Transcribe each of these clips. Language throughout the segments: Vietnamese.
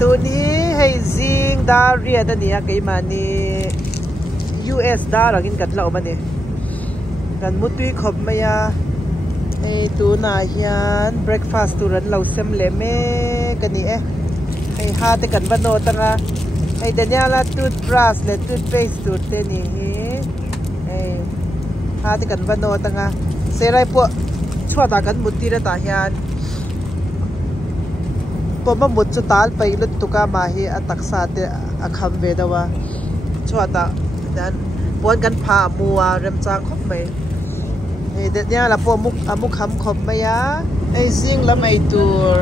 tu ni hay zing da ria da ni cái mà ni US da là cái cắt lậu mà ni gần một tuy khop mày hay tu na hiền breakfast tu rắn lẩu xem lệ mê cái ni hay ha te cần ban nô tanga hay Daniela toothbrush le toothpaste tu te ni hay ha te cần ban nô tanga serai po chua ta kan muti ra ta hian po ma mut chu tal pai lut tuka ma hi ataksa te akham ve dawa chua ta dan pon kan pha muwa rem chang khop mai he de nya la po amuk kham khop mai ya ai sing lam ai tur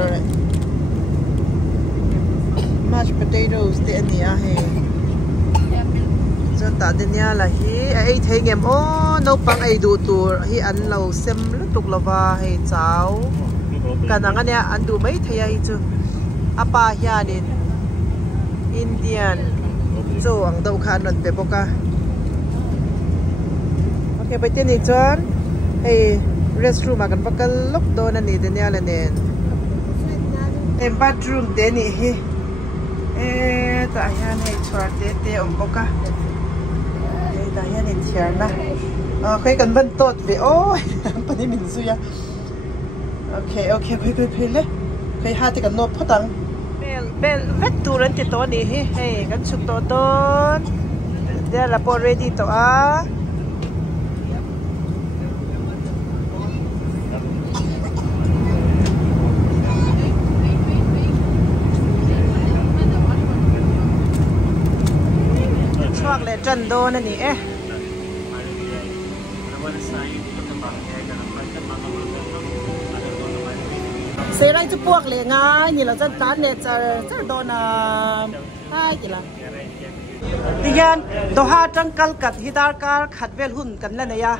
mashed potatoes te ania he cho ta de nya la hi ai thei ngem o no pang ai du tur hi an lo sem lutuk lova he chau kanang ania an du mai thei ai chu apa hianin Indian cho ang dau khan non pe boka okay bai te ni chon hey restroom akan bakal lok do na ni de nya la nen em bathroom de ni hi ta hian hey chwar te om boka ta hian in thiar na khoi kan ban tot ve oi pani min zu ya okay khoi le khoi ha te kan no photang bel vet turan te to ni hi hey kan chuk to don de la po ready to chuak le tran do na ni sẽ lại chụp buộc lệ ngay như là dân tán này chờ đó là hai gì là thì hiện đồ ha trăng cal cắt hidar car khát vel hun cần lên này ya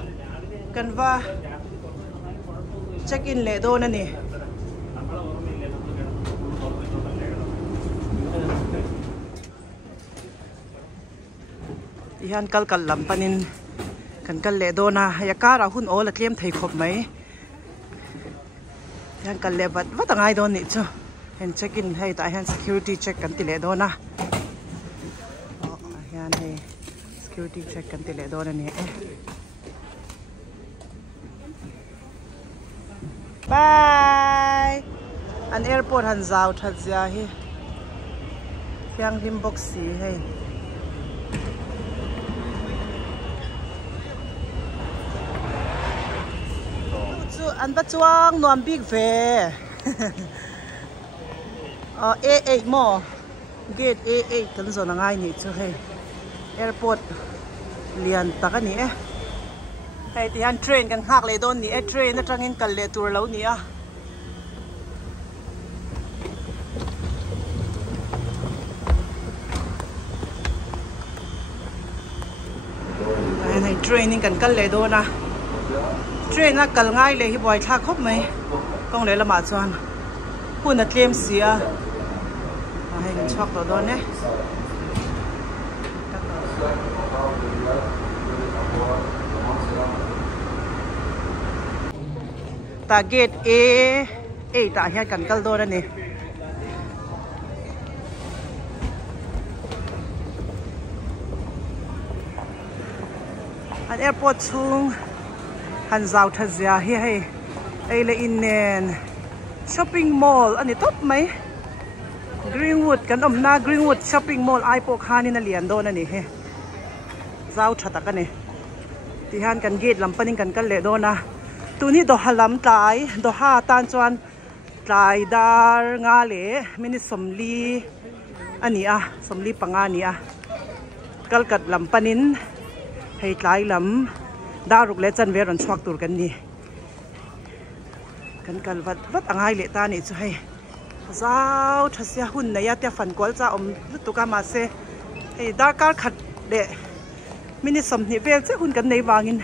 cần va check in lệ đô này nè thì hiện cal cắt làm panin cần lệ đô na ya car hun ô là tiêm thầy khop mấy yan kan lebat wat ang ai don ni chu hen check in hay ta hen security check kan ti le do na yan hay security check kan ti le do na ni bye an airport han zau that zia hi yang lim box si hay anh bắt chuang nuam big về A8 mo gate A8 kan zo na ngai ni chu he airport lian ta ka ni hey ti han train kan hak le don ni train na tangin kal le tur lo ni ai training kan kal le do na train na kal ngai le hi boy tha khop mai kong le lama chuan hun na tlem sia hai kan chok to don ne ta gate A ta hian kan kal do na ni an airport chung han zau tha zia hi hei ei le in nen shopping mall ani top mai Greenwood kan omna Greenwood shopping mall ai po khani na lian do na ni he zau tha ta ka ni ti han kan gate lam panin kan kal le do na tu ni do halam tlai do ha tan chuan tlai dar nga le mini somli ani somli panga ni kal kat lam panin hei tlai lam daruk le chan ve ron chuak tur kan ni kan kal wat angai le ta ni chu hei zau thasia hun na ya te fan kwal cha om lutuka ma se hei dar kar khat de mini som ni vel che hun kan nei wangin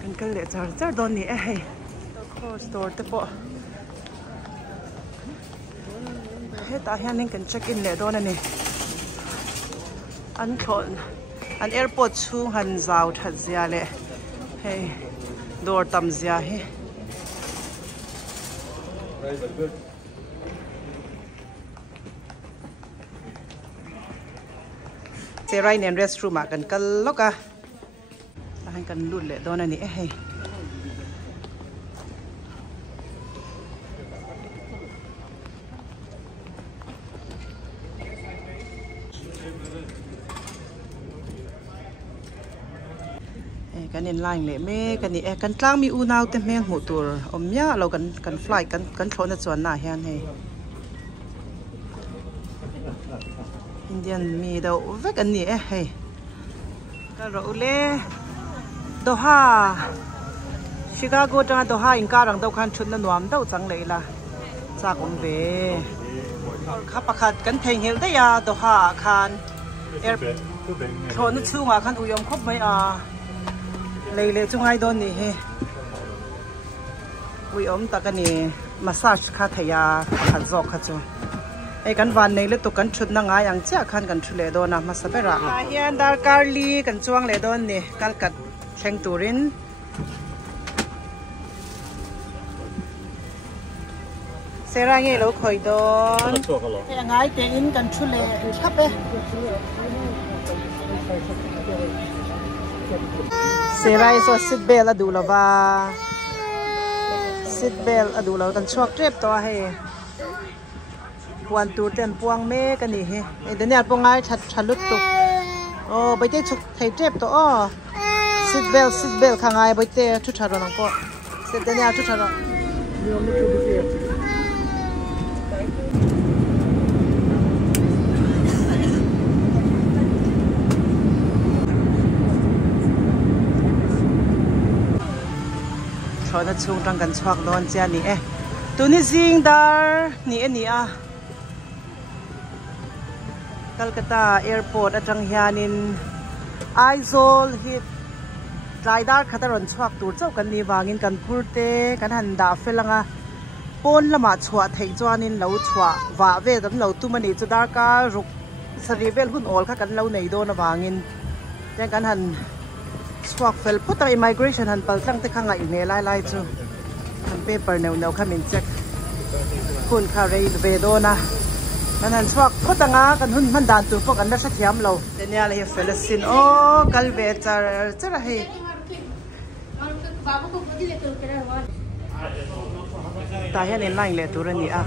kan kal le char don ni hei store te po he ta hian kan check in le don ani an thon an airport chung han zau that zia le hey door tam zia he serai nen restroom a kan kal loka han kan lut le don ani he kan in line le me kan ni kan tlang mi u naw te meng mu tur omya lo kan flight kan thona chuan na hian he Indian mi do vek an ni he ka ro le Doha Chicago tang Doha in ka rang do khan chun na nuam do chang le la cha kom ve kha pakhat kan theng hel da ya Doha khan air thona chunga khan uyom khop mai a leile chungai don ni he ui om ta kan ni massage kha thaya khan zok kha chu ai kan van nei le to kan thut na nga yang cha khan kan thule do na ma sabera hian dar karli kan chuang le don ni kalkat theng turin sera nge lo khoi don ai ngai te in kan thule thap e Serai so sit bell adulava sit bell adulaw kan chuak trip to he puan tur ten puang me kan ni he ai dania pongai thatlut tu o baite chuk thai trip to o sit bell khangai baite thu tharo nang ko sit dania thu tharo Thona chung tang kan chuak don cha ni tu ni jing dar ni ani a Kolkata airport atang hianin Aizol hit Traidar khataron chuak tur chau kan ni wangin kan phurte kan han da felanga pon lama chua thei chuanin lo chua wa ve dam lo tu mani chu dar ka ruk sarivel hun ol kha kan lo nei do na wangin ten kan han swak fel puta immigration han paltang te khanga ine lai chu han paper no khamin check kun kha rei ve do na nan han swak puta nga kan hun man dan tur pok an na sathiam lo tenia le felasin o kalve chara he ta hian in line le turani a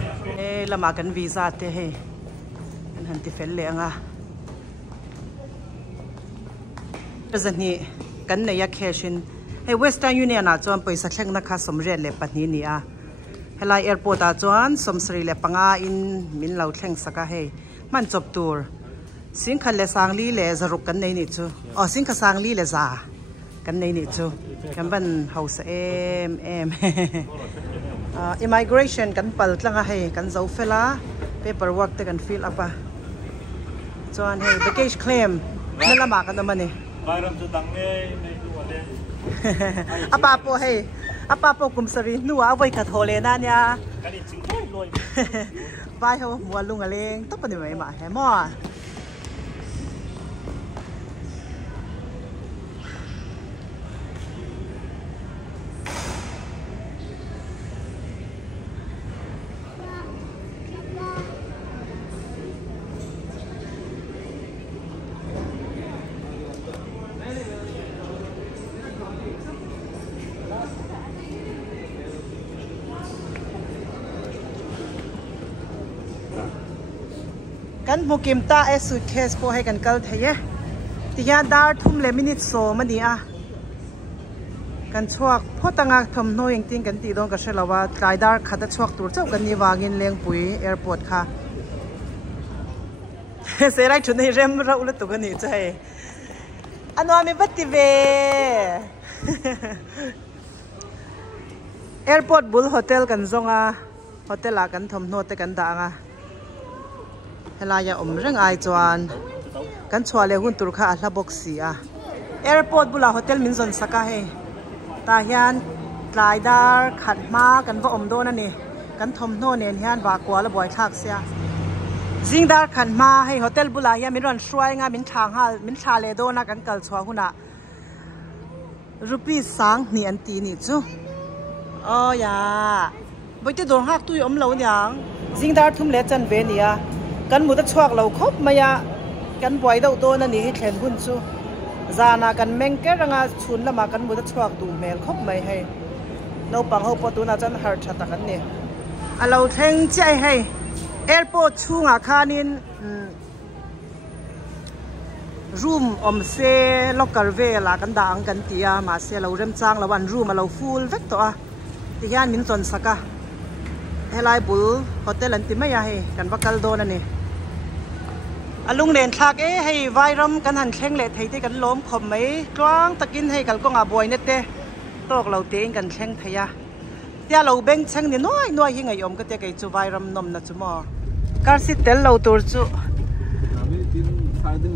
e lama kan visa te he an han ti fel le anga presently kan nei ya cashin he Western Union a chuan paisa thleng na kha somre le pahni ni a helai airport a chuan somsri le panga in min lo thleng saka he man chop tur singkhal le sangli le zaruk kan nei ni chu o singkha sangli le za kan nei ni chu kan ban house em immigration kan pal tlanga he kan zo fela paperwork te kan fill up a chuan he baggage claim na lama kan amani apa po kumsari nuwa vai khat hole na nya vai ho mo lunga leng to pani mai ma he mo kan mukim ta e suitcase po he kan kal theye ti hian dar thum le minute so mani a kan chuak photanga thom no eng ting kan ti dong ka shelawa traidar khata chuak tur chau kan ni wangin leng pui airport kha serai thun hi rem ra ula tu gani chai anwa me batti ve airport bull hotel kan zonga hotel a kan thom no te kan da nga helaya reng ai chuan kan chua le hun tur kha hla box si a airport bula hotel min zon saka he ta hian tlaidar khatma kan va do na ni kan thom no nen hian wa kwa la boy thak sia jingdar khatma he hotel bula hian min ron shruai nga min thang hal min tha le do na kan kal chua huna rupees sang ni an ti ni chu oh ya boite dor hak tu lo nyang jingdar thum le chan ve ni a kan mu ta chuak lo khop maya kan boy do to na ni hi thlen hun chu zana kan meng ke ranga chhun lama kan mu da chuak du mel khop mai hai no pang ho po tu na chan har tha ta kan ni alo theng chai hai airport chunga khanin room om se locker ve la kan dang kan tia ma se lo rem chang la wan room alo full vek to a ti hian min chon saka helai bul hotel an ti mai a he kan bakal don ani alung len thak e hei vairam kan han thleng le thei te kan lom khom mai twang takin hei kal konga boy ne te tok lo te kan thleng theya tia lo beng chang ni noi noi hi ngai om ka te kai chu vairam nom na chu mo kar si tel lo tur chu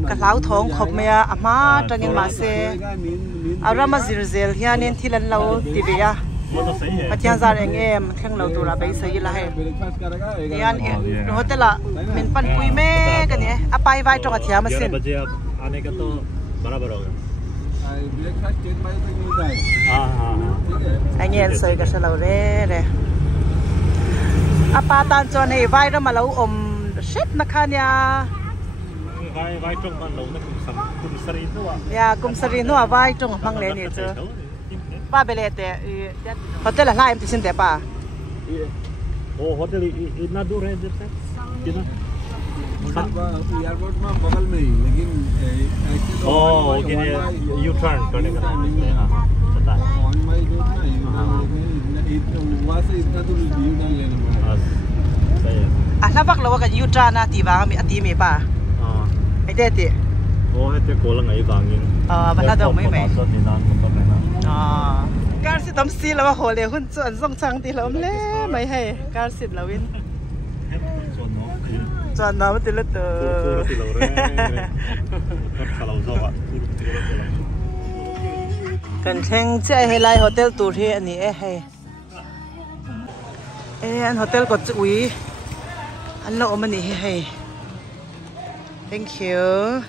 ka lau thong khop maya ama tangin ma se arama zirzel hianin thilan lo tiveya pathian zar engem theng lo tura bei sei la he yan hotel a min pan pui me ka ni apai vai tong a thiam sin बजे आप आने का तो बराबर होगा ब्रेकफास्ट 10 बजे तक मिलता है हाँ ठीक है anh em soi ka salo re re apa tan chon hei vai ra malo om ship na khanya vai trong ban lâu nó cũng sari nữa ya kum sari no vai tong mang le ni chu pa bele te hotel la em ti sin te pa वो होटल इतना दूर है इधर से कितना एयरपोर्ट में बगल में ही लेकिन ओके यू टर्न करने का हाँ पता है ऑन माई रोड ना वहाँ से इतना दूर यू टर्न लेना पड़ेगा सही है ala bak lo ka yu tra na ti ba mi ati mi pa हाँ ai te ti वो है तो कोलंग आई बांगिंग bala do mai mai तो निदान मतलब है ना kar si tam si la ho le hun chu an song chang ti lom le mai hai kar si lawin chọn nó mới từ cần theng chơi hay lại hotel tour thì anh ấy hay anh hotel có chữ quý anh lộ mình đi hay thank you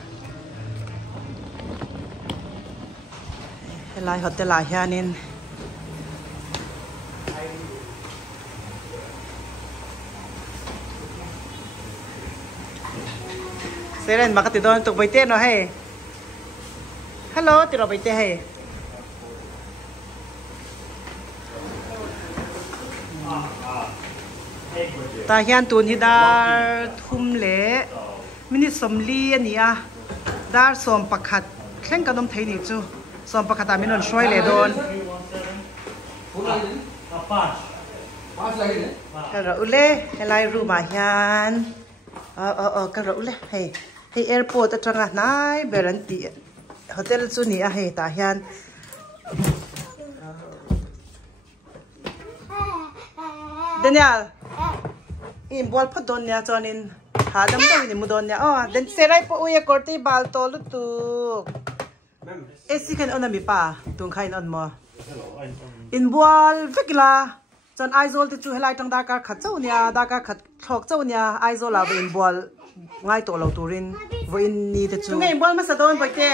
hay lại hotel lại ha nên Seren makati doon tuk baite no hey. Hello, tiro baite hey. Ta hian tun hi dar thum le minute somli ania dar som pakhat thleng kanom thei ni chu som pakhata minon shoi le don kara ule helai ru ma hian kara ule hey hey airport atanga nai beranti hotel chu ni a hey ta hian Daniel in bol phot don nya chonin hadam do ni mudon nya den serai po uye korti bal to lu tu esi kan onami pa tung khain on mo in bol vekla chon aizol te chu helai tang da ka khat chau nya da ka khat thok chau nya aizol a in bol ngai to lo turin voin ni te chu ngai bol ma sa don boy ke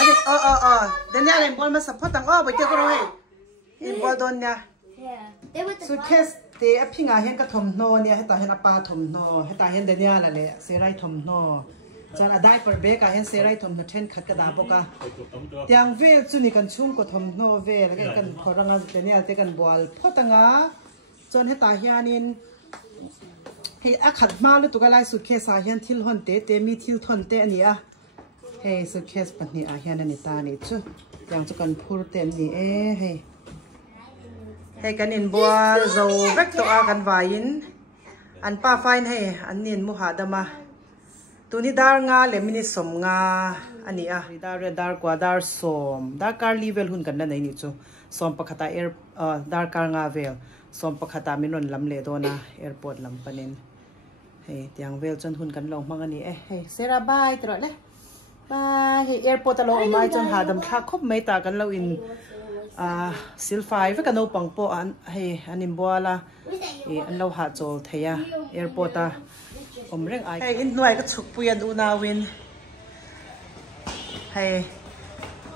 ani Daniel in bol ma sa photang boy ke ko roi in bol don nya suitcase te a pinga hen ka thom no nia heta hen apa thom no heta hen denia la le serai thom no chan adai per be ka hen serai thom no then khat ka da boka tiang vel chu ni kan chung ko thom no vel ka kan khoranga denia te kan bol photanga chon heta hianin he a khat ma lu tu ka lai suitcase a hen thil hon te mi thil thon te ania he suitcase pani a hian ani ta ni chu tiang chu kan phur te ni he hey kan in bua zo vek to a kan vain an pa fine hey an nin mu hadama tuni dar nga le mini som nga ani a dar kwa dar som dar car level hun kan na nei ni chu som pakhata air dar car nga vel som pakhata minon lam le do na airport lam panin hey tiang vel chon hun kan long mang ani hey sera bye tro le bye hey airport alo mai chon hadam thla khop mai ta kan lo in silfai với cái nấu bằng po an hay anh boala anh lâu hạ trộn thấy airport reng ai hay in nuôi cái chụp bùi anh una win hay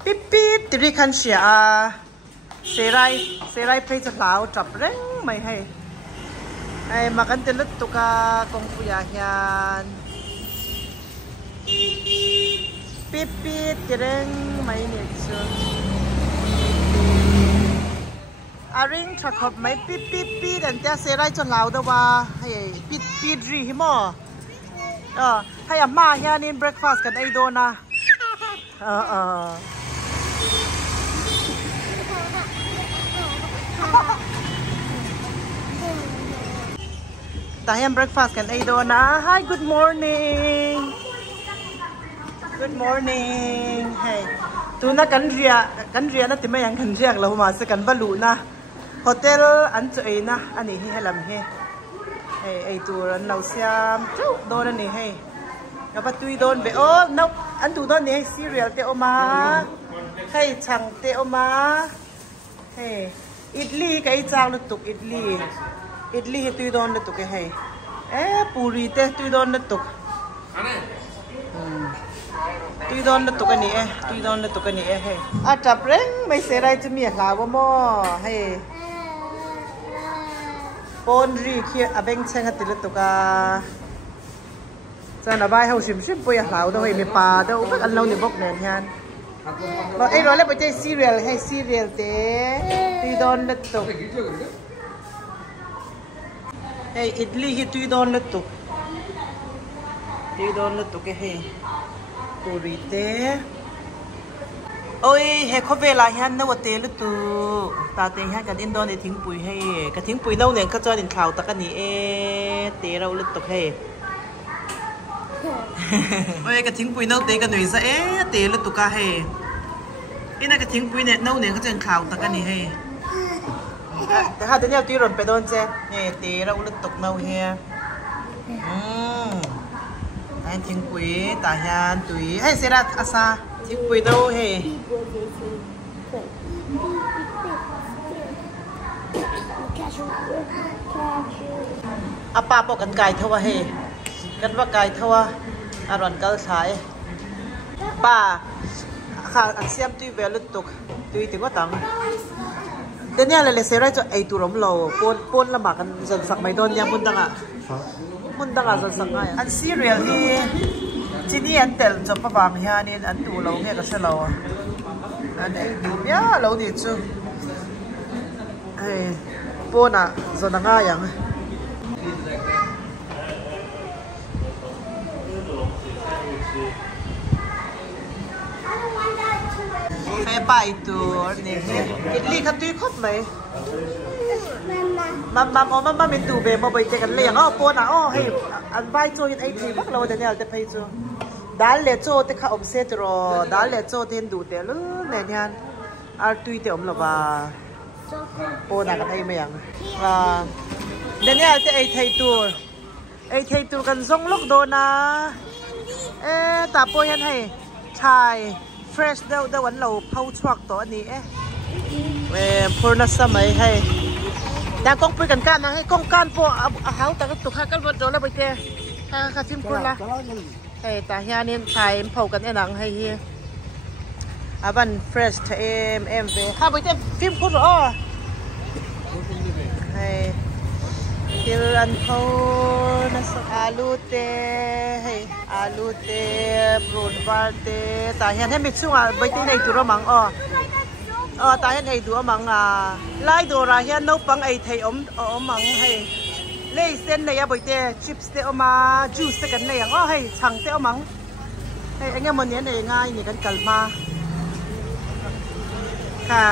pip pip tiri khăn xia serai play cho lão chập reng mày hay mà cái tên lứt tụ ca công phu ya hiền pip pip kereng mai ni chu ring thakop mai pip pip pip dan tia se rai chon lau da wa hey pip pip ri hi mo hay ma hianin breakfast kan ai do na Tahan breakfast kan ay do na. Hi, good morning. Good morning. Hey. Tu na kan ria na timayang kan ria la huma sa kan balu na. Hotel an choi na ani hi helam he. Hey, ay tu ran lau siam. Chu do na ni hey. Ga ba tui don be oh no an tu don ni cereal te o ma. Hey chang te o ma. Hey. Idli kai chang lu tuk idli. Idli hi tui don na tuk hai. Puri te tui don na tuk. Tui don na tuk ani tui don na tuk ani hai. Atap reng mai se rai chu mi hla wa mo hai. Pon ri khi abeng cheng hatil tuka. Cha na bai hau sim sim poi hla do hai me pa do bak an lo ni bok nen hian. Ba ai ro le ba chai cereal hai cereal te tui don na tuk. Hey, idli hi tui don na tuk. Tui don na tuk hey. Puri te. Ôi, he có về lại hắn nó te lu tu. Ta te hắn kan indon de thing pui hey. Ka thing pui nâu nen ka cho din khao ta ka ni te rau lu tuk hey. Ôi, ka thing pui nâu te ka noi sa te lu tu ka hey. Ina ka thing pui net nâu nen ka cho din khao ta ka ni hey.แต่ถ้าเดี๋ยวตีรถไปโดนเจ๊เนี่ยตีเราลึกตกเน่าเฮียให้ทิ้งปุ๋ยตาฮานตุ๋ยให้เสร็จอาซาทิ้งปุ๋ยเน่าเฮียอาป้าบอกกันไก่เท่าเฮียกันว่าไก่เท่าอร่อยก็ขายป้าข้าอันเสียมตุยเวลึกตกตุยถึงว่าตังเดี๋ยวนี้อะไรเลยเสียไรจะไอตัวรำเราปนละหมากันจนสักไม่โดนยังมุนดังอ่ะจนสักไงอันซีเรียลนี่ที่นี่อันเตลจะประบางเฮียนี่อันตัวเราเนี่ยก็ใช่เราอันไอดูเนี่ยเราดิจูไอปนอ่ะจนง่ายอย่างไปตัวนี่อิดลี่ขัดตุ้ยครบไหมมาเป็นตัวเบมมาไปเจอกันเลยอย่างปนอ่ะให้อันใบโจยันไอทีบักเราจะเนี่ยจะไปโจดันเลโจแต่ข้าอมเซตรอดันเลโจเทนดูเตลุเนี่ยอาร์ตุยเตอมละบ่าปนอ่ะกันไอไม่ยังเดี๋ยวนี้จะไอไทยตัวกันส่งลูกโดนะตาโปยันให้ชายfresh เดี๋ยววันเราเผาชวกตัวนี้พูดน่าสมัยให้แต่กองไปกันนะให้กองการพวกเขาแต่ก็ตุกข้ากันวันโดนแล้วไปเจอข้าชิมคนละให้แต่เฮียนี่ชายเผากันไอ้หนังให้เฮียวัน fresh เอ็มข้าไปเจอฟิล์มคนหรอให้ที่รันเขาน่าสอาลูเต้ให้อาลูเต้บรูนบาร์เต้แต่เห็นให้มิดช่วงไปที่ไหนตัวมังแต่เห็นให้ตัวมังไล่ดูราเห็นนกปังไอไทยมังให้เล่เส้นในไปเต้ชิปส์เต้มาจูสกันเลยให้ช่างเต้มังให้ไอ้เงี้ยมันเนี้ยง่ายนี่กันกัลมาค่ะ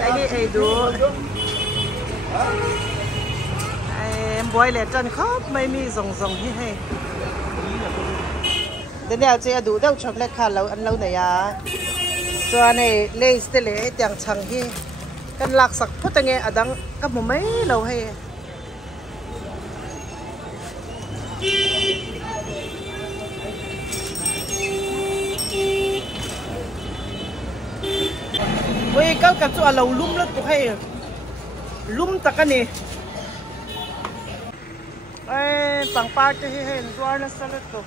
ไอ้นี่ไอ้ดูบอยเล็ดจันครับไม่มีส่งให้เดี๋ยวเราจะดูเรื่องช็อกโกแลตค่ะเราอันเราเนี่ยตัวนี้เลสเตเลสอย่างช่างที่กันหลักสักพุทธเงี้ยดังก็ผมไม่เราให้เว้ยก็กันตัวเราลุ่มแล้วตัวให้ลุ่มตะกันนี่ปังปาจะเห็นตัวนั้นสลัดตัว